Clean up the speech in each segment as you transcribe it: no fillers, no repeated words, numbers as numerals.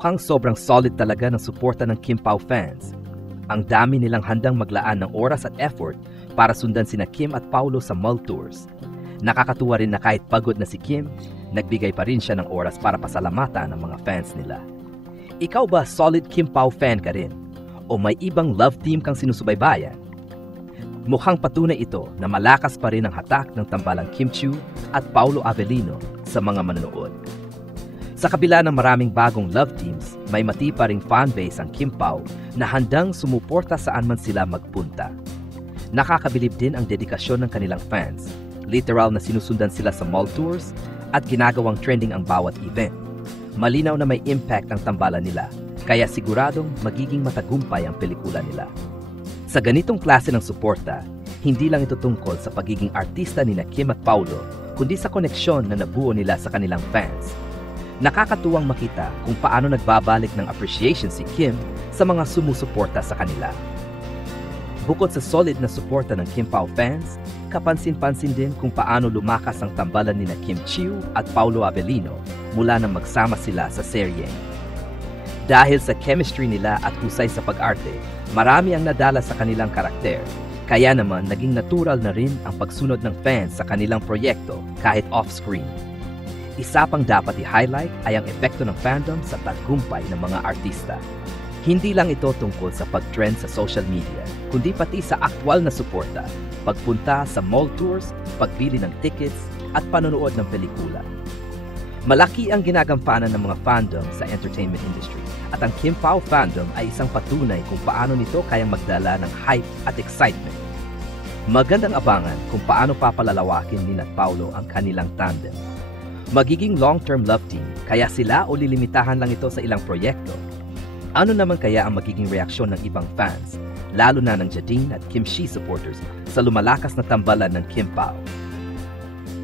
Mukhang sobrang solid talaga ng suporta ng Kim Pao fans. Ang dami nilang handang maglaan ng oras at effort para sundan sina Kim at Paulo sa mall tours. Nakakatuwa rin na kahit pagod na si Kim, nagbigay pa rin siya ng oras para pasalamatan ang mga fans nila. Ikaw ba solid Kim Pao fan ka rin? O may ibang love team kang sinusubaybayan? Mukhang patunay ito na malakas pa rin ang hatak ng tambalang Kim Chiu at Paulo Avellino sa mga manonood. Sa kabila ng maraming bagong love teams, may matipa ring fanbase ang Kim Pao na handang sumuporta saan man sila magpunta. Nakakabilib din ang dedikasyon ng kanilang fans. Literal na sinusundan sila sa mall tours at ginagawang trending ang bawat event. Malinaw na may impact ang tambalan nila, kaya siguradong magiging matagumpay ang pelikula nila. Sa ganitong klase ng suporta, hindi lang ito tungkol sa pagiging artista ni Kim at Paulo, kundi sa koneksyon na nabuo nila sa kanilang fans. Nakakatuwang makita kung paano nagbabalik ng appreciation si Kim sa mga sumusuporta sa kanila. Bukod sa solid na suporta ng Kim Pao fans, kapansin-pansin din kung paano lumakas ang tambalan ni Kim Chiu at Paulo Avellino mula nang magsama sila sa serye. Dahil sa chemistry nila at husay sa pag-arte, marami ang nadala sa kanilang karakter. Kaya naman naging natural na rin ang pagsunod ng fans sa kanilang proyekto kahit off-screen. Isa pang dapat i-highlight ay ang epekto ng fandom sa tagumpay ng mga artista. Hindi lang ito tungkol sa pag-trend sa social media, kundi pati sa aktwal na suporta, pagpunta sa mall tours, pagbili ng tickets, at panonood ng pelikula. Malaki ang ginagampanan ng mga fandom sa entertainment industry, at ang Kim Pao fandom ay isang patunay kung paano nito kayang magdala ng hype at excitement. Magandang abangan kung paano papalalawakin ni Paulo ang kanilang tandem. Magiging long-term love team, kaya sila o lilimitahan lang ito sa ilang proyekto? Ano naman kaya ang magiging reaksyon ng ibang fans, lalo na ng Jadine at Kim Shi supporters sa lumalakas na tambalan ng Kim Pao?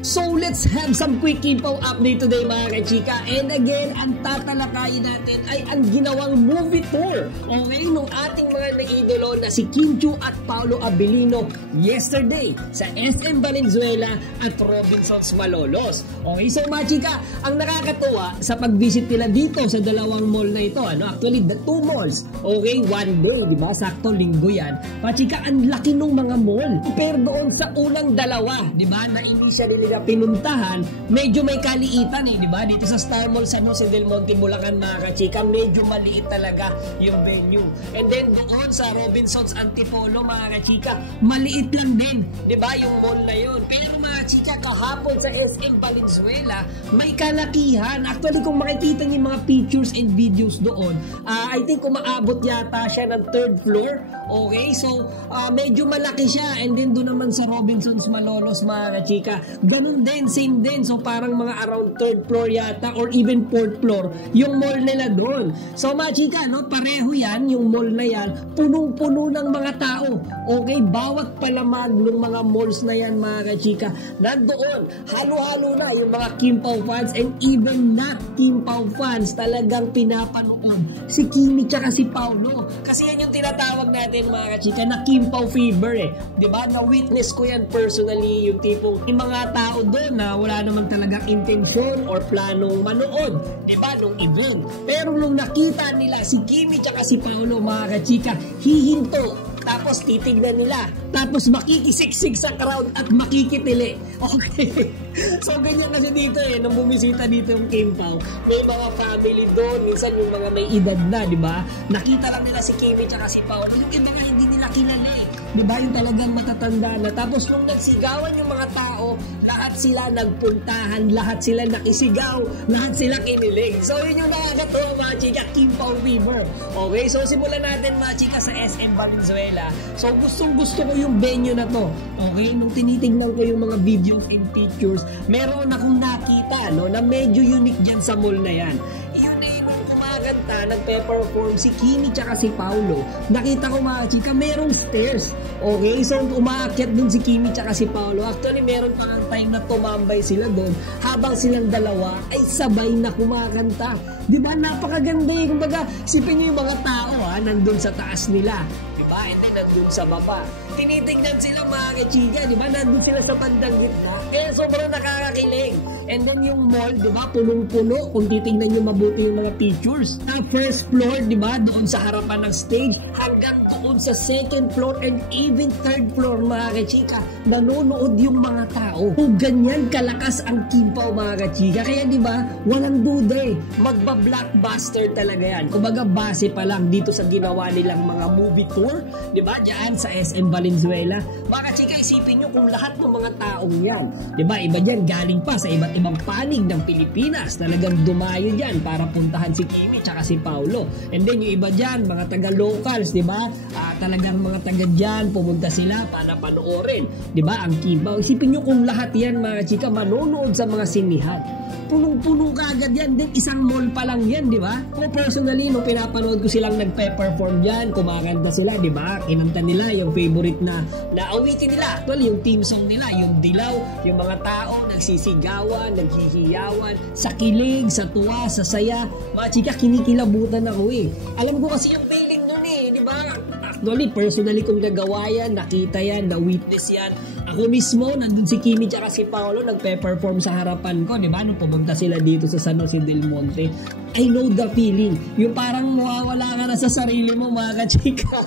So let's have some quick Kim Pao update today mga kachika. And again, ang tatalakayin natin ay ang ginawang movie tour, okay, nung ating mga nag-idolo na si Kim Chiu at Paulo Avellino yesterday sa SM Valenzuela at Robinsons Malolos. Okay, so mga chika, ang nakakatuwa sa pag-visit nila dito sa dalawang mall na ito, actually the two malls, okay, one day, di ba? Sakto linggo yan. Mga chika, ang laki ng mga mall. Pero doon sa unang dalawa, di ba, na initially nila pinuntahan, medyo may kaliitan di ba? Dito sa Star Mall San Jose del Monte, Bulacan mga kachika, medyo maliit talaga yung venue. And then doon sa Robinsons Antipolo mga kachika, maliit lang din, di ba, yung mall na yun. Pero mga kachika, kahapon sa SM Valenzuela, may kalakihan. Actually, kung makikita niyo yung mga pictures and videos doon, I think umaabot yata siya ng 3rd floor. Okay, so medyo malaki siya. And then doon naman sa Robinsons Malolos mga kachika, ganun din, same din. So parang mga around 3rd floor yata or even 4th floor yung mall nila doon. So mga chika, pareho yan, yung mall na yan, punong-puno ng mga tao. Okay, bawat palamag ng mga malls na yan mga kachika, nandoon, halo-halo na yung mga Kim Pao fans and even not Kim Pao fans, talagang pinapanood si Kimi tsaka si Paulo. Kasi yan yung tinatawag natin mga kachika na Kim Pao fever diba? Na-witness ko yan personally, yung tipong yung mga tao doon na wala naman talagang intensyon or planong manood, diba, nung event. Pero nung nakita nila si Kimi tsaka si Paulo mga kachika, hihinto, tapos titignan nila, tapos makikisiksik sa crowd at makikitili. Okay. So ganyan kasi dito nung bumisita dito yung Kim Pao, may mga family doon, minsan yung mga may edad na, di ba? Nakita lang nila si Kimi tsaka si Pao, yung iba nga hindi nila kilala di ba, yung talagang matatanda na. Tapos nung nagsigawan yung mga tao, lahat sila nagpuntahan, lahat sila nakisigaw, lahat sila kinilig. So yun yung nakakatawa mga chika, Kim Pao fever. Okay, so simulan natin mga chika sa SM Valenzuela. So gustong-gusto ko yung venue na to. Okay, nung tinitingnan ko yung mga videos and pictures, meron akong nakita na medyo unique dyan sa mall na yan. Yun kumaganta, nagpe-perform si Kimi tsaka si Paulo. Nakita ko mga chika, merong stairs. Okay, so umaakyat dun si Kimi tsaka si Paulo. Actually, meron pa ng time na tumambay sila dun habang silang dalawa ay sabay na kumakanta. Diba? Napakaganda eh. Kumbaga, isipin nyo yung mga tao nandun sa taas nila. Diba? And then nandun sa baba. tinitignan sila mga kachika, di ba? Nandun sila sa bandang gitna. Kaya sobrang nakakakilig. And then yung mall, di ba? Punong-puno. Kung titignan nyo mabuti yung mga pictures. Sa first floor, di ba? Doon sa harapan ng stage, hanggang doon sa second floor and even third floor, mga kachika, nanonood yung mga tao. Kung ganyan kalakas ang Kimpaw, mga kachika. Kaya di ba? Walang duda eh. Magba-blockbuster talaga yan. Kumbaga base pa lang dito sa ginawa nilang mga movie tour, di ba? Diyan sa SM Valenzuela. Mga kachika, isipin nyo kung lahat ng mga taong yan, di ba? Iba dyan galing pa sa iba't ibang panig ng Pilipinas. Talagang dumayo dyan para puntahan si Kimi tsaka si Paulo. And then yung iba dyan, mga taga-locals, di ba? Talagang mga taga dyan, pumunta sila para panoorin, di ba? Ang Kimpaw. Isipin nyo kung lahat yan, mga chika, manonood sa mga sinihan. Punong-puno ka agad yan. Then isang mall pa lang yan, di ba? Ako personally, nung pinapanood ko silang nagpe-perform dyan, kumakanta sila, di ba? Kinanta nila yung favorite na awitin nila. Well, yung team song nila, yung Dilaw, yung mga tao nagsisigawan, naghihiyawan, sa kilig, sa tuwa, sa saya. Mga chika, kinikilabutan ako eh. Alam ko kasi yung feeling nun eh, di ba? Actually, personally kong nagawa yan, nakita yan, na-witness yan. Ako mismo, nandun si Kimi tsaka si Paulo, nagpe-perform sa harapan ko, di ba? Nung pumunta sila dito sa San Jose del Monte. I know the feeling. Yung parang mawawala ka na sa sarili mo, mga kachika.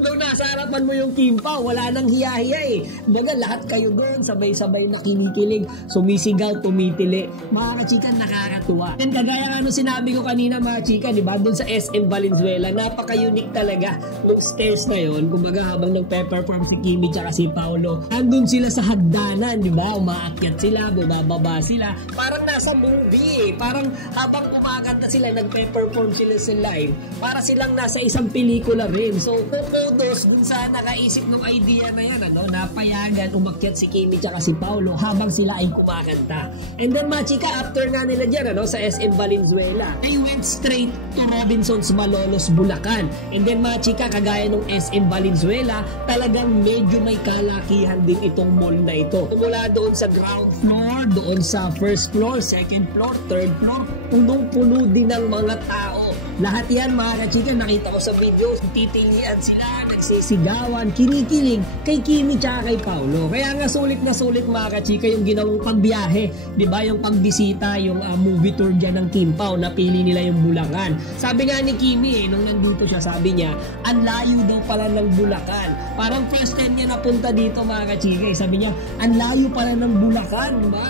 Nung nasa harapan mo yung Kimpaw, wala nang hiya-hiya eh. Baga, lahat kayo doon, sabay-sabay na kinikilig, sumisigaw, tumitili. Mga kachika, nakakatuwa. And kagaya nga nung sinabi ko kanina, mga chika, di ba? Doon sa SM Valenzuela, napaka-unique talaga nung stairs na yun. Kumbaga, habang nagpe-perform si Kimi tsaka si Paulo, andun sila sa hagdanan, di ba? Umaakyat sila, bumababa sila. Parang nasa movie eh. Parang habang umagat na sila, nagpe-perform sila sa live, para silang nasa isang pelikula rin. So, kudos dun sa nakaisip ng idea na yan, ano? Napayagan, umakyat si Kimi tsaka si Paulo habang sila ay kumakanta. And then, mga chika, after nga nila dyan, ano? Sa SM Valenzuela, they went straight to Robinsons Malolos, Bulacan. And then, mga chika, kagaya ng SM Valenzuela, talagang medyo may kalakihan din itong mall na ito. Mula doon sa ground floor, doon sa first floor, second floor, third floor, punong-puno din ng mga tao. Lahat yan, mga kachika, nakita ko sa video, titilian sila, nagsisigawan, kinikilig kay Kimi tsaka kay Paulo. Kaya nga sulit na sulit, mga kachika, yung ginawang pagbiyahe, di ba? Yung pagbisita, yung movie tour dyan ng Kimpaw, napili nila yung Bulacan. Sabi nga ni Kimi, nung nandito siya, sabi niya, ang layo daw pala ng Bulacan. Parang first time niya napunta dito, mga kachika. Sabi niya, ang layo pala ng Bulacan, diba?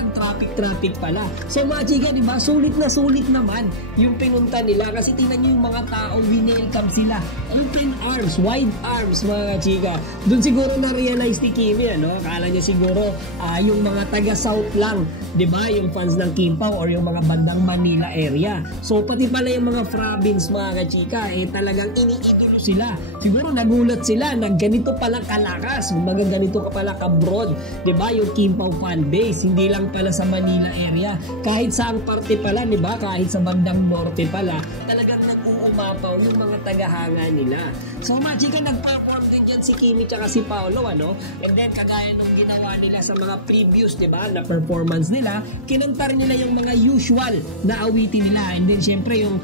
Traffic pala. So, mga chika, diba? Sulit na sulit naman yung pinunta nila kasi tingnan niyo yung mga tao, winelcome sila. Open arms, wide arms, mga chika. Doon siguro na-realize ni Kimi, ano? Akala niya siguro yung mga taga-south lang, diba? Yung fans ng Kimpaw or yung mga bandang Manila area. So, pati pala yung mga province, mga chika, talagang iniidolo sila. Siguro nagulat sila na ganito pala kalakas, mga ganito ka pala ka-broad, diba? Yung Kimpaw fan base, hindi lang pala sa Manila area. Kahit saang parte pala, diba? Kahit sa bandang norte pala, talagang nag-uumapaw yung mga tagahanga nila. So, mga chika, nag-perform din dyan si Kimi tsaka si Paulo, ano? And then, kagaya nung ginawa nila sa mga previous, diba, na performance nila, kinantar nila yung mga usual na awitin nila. And then, syempre, yung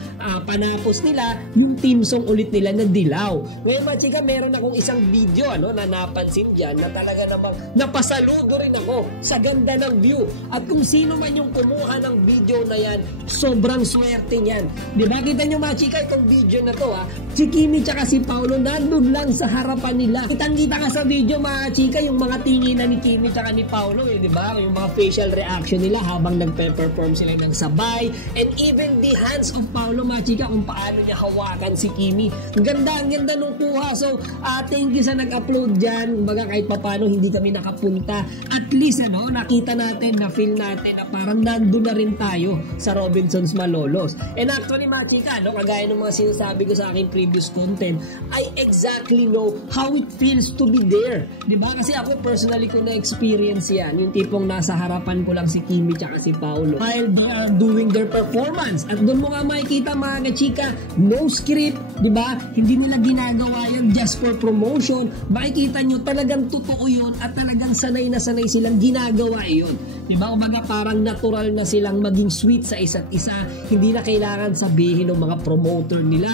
panapos nila, yung team song ulit nila na Dilaw. Ngayon, mga chika, meron akong isang video, ano, na napansin dyan, na talaga namang napasaludo rin ako sa ganda ng view. At kung sino man yung kumuha ng video na yan, sobrang swerte niyan. Diba? Kita nyo, mga chika, itong video na to, si Kimi tsaka si Paulo nandun lang sa harapan nila. Kitang-kita ka sa video, mga chika, yung mga tinginan ni Kimi tsaka ni Paulo, diba? Yung mga facial reaction nila habang nagpe-perform sila ng sabay. And even the hands of Paulo, mga chika, kung paano niya hawakan si Kimi. Ang ganda nung kuha. So, thank you sa nag-upload dyan. Baga kahit papano hindi kami nakapunta. At least, ano, nakita natin, na-feel natin na parang nandun na rin tayo sa Robinsons Malolos. And actually, mga chika, no, kagaya ng mga sinasabi ko sa aking previous content, I exactly know how it feels to be there. Diba? Kasi ako personally ko na-experience yan. Yung tipong nasa harapan ko lang si Kimi tsaka si Paulo while doing their performance. At doon mo nga makikita, mga chika, no script, diba? Hindi nila ginagawa yun just for promotion. Makikita nyo talagang totoo yun at talagang sanay na sanay silang ginagawa yun. Diba? Umaga parang natural na silang maging sweet sa isa't isa. Hindi na kailangan sabihin ng mga promoter nila,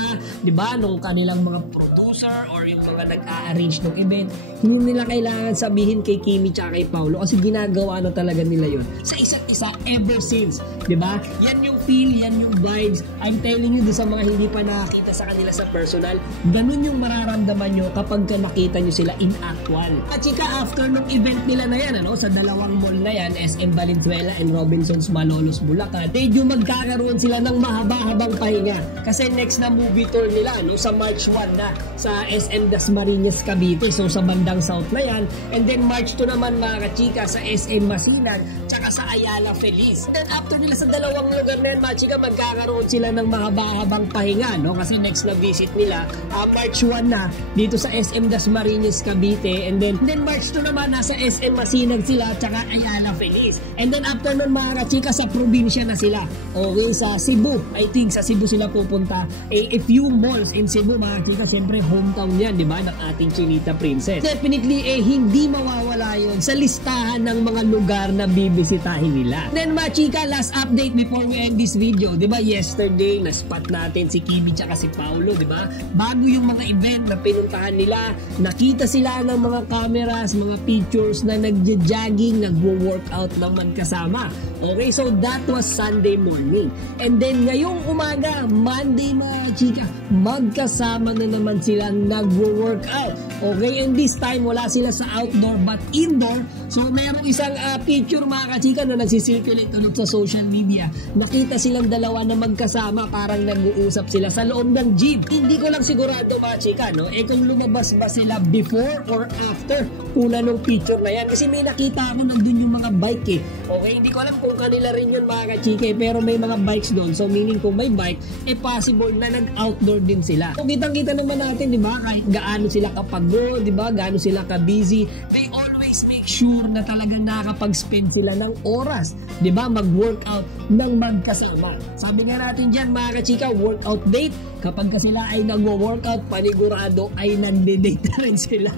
diba? Nung kanilang mga producer producer or yung mga nag-a-arrange ng event, hindi nila kailangan sabihin kay Kimi tsaka kay Paulo kasi ginagawa na talaga nila yon sa isa't isa ever since, di ba? Yan yung feel, yan yung vibes. I'm telling you, sa mga hindi pa nakakita sa kanila sa personal, ganun yung mararamdaman nyo kapag nakita nyo sila in actual. At chika, after nung event nila na yan, sa dalawang mall na yan, SM Valenzuela and Robinsons Malolos, Bulacan, medyo magkakaroon sila ng mahaba-habang pahinga. Kasi next na movie tour nila, sa March 1 na, sa SM Dasmariñas, Cavite. So sa bandang South na yan. And then March 2 naman mga kachika sa SM Masinag, tsaka sa Ayala Feliz. And after nila sa dalawang lugar na yan, mga chika, magkakaroon sila ng mahaba-habang pahinga, kasi next na visit nila, March 1 na, dito sa SM Dasmariñas, Cavite. And then March 2 naman, nasa SM Masinag sila, tsaka Ayala Feliz. And then after nun mga kachika, sa probinsya na sila. Okay, sa Cebu. I think sa Cebu sila pupunta. A few malls in Cebu, mga kachika, syempre hometown yan, di ba, ng ating Chinita Princess. Definitely, hindi mawawala yon sa listahan ng mga lugar na bibisitahin nila. Then mga chika, last update before we end this video, di ba, yesterday, na-spot natin si Kimi tsaka si Paulo, di ba? Bago yung mga event na pinuntahan nila, nakita sila ng mga cameras, mga pictures na nagja-jogging, nagwo-workout naman kasama. Okay, so that was Sunday morning. And then ngayong umaga, Monday mga chika, magkasama na naman sila nagwo-workout. Okay, and this time wala sila sa outdoor but indoor. So merong isang picture mga kachika na nagsisirculate ulit sa social media. Nakita silang dalawa na magkasama, parang nag-uusap sila sa loob ng gym. Hindi ko lang sigurado mga chika, kung lumabas ba sila before or after una nung picture na yan. Kasi may nakita ako nandun yung mga bike Okay, hindi ko alam kung kanila rin yun mga kachika, pero may mga bikes doon. So meaning kung may bike, possible na nag-outdoor din sila. So kitang-kita naman natin, di ba, kahit gaano sila kapagod, di ba, gaano sila ka-busy, they always make sure na talagang nakakapag-spend sila ng oras, di ba, mag-workout ng magkasama. Sabi nga natin dyan mga kachika, workout date, kapag ka sila ay nagwo-workout, panigurado ay nande-date na rin sila.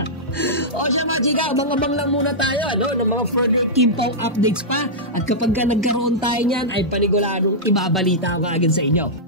O siya mga chika, abang-abang lang muna tayo ng mga further Kim Pao updates pa, at kapag ka nagkaroon tayo niyan ay paniguradong ibabalita ko agad sa inyo.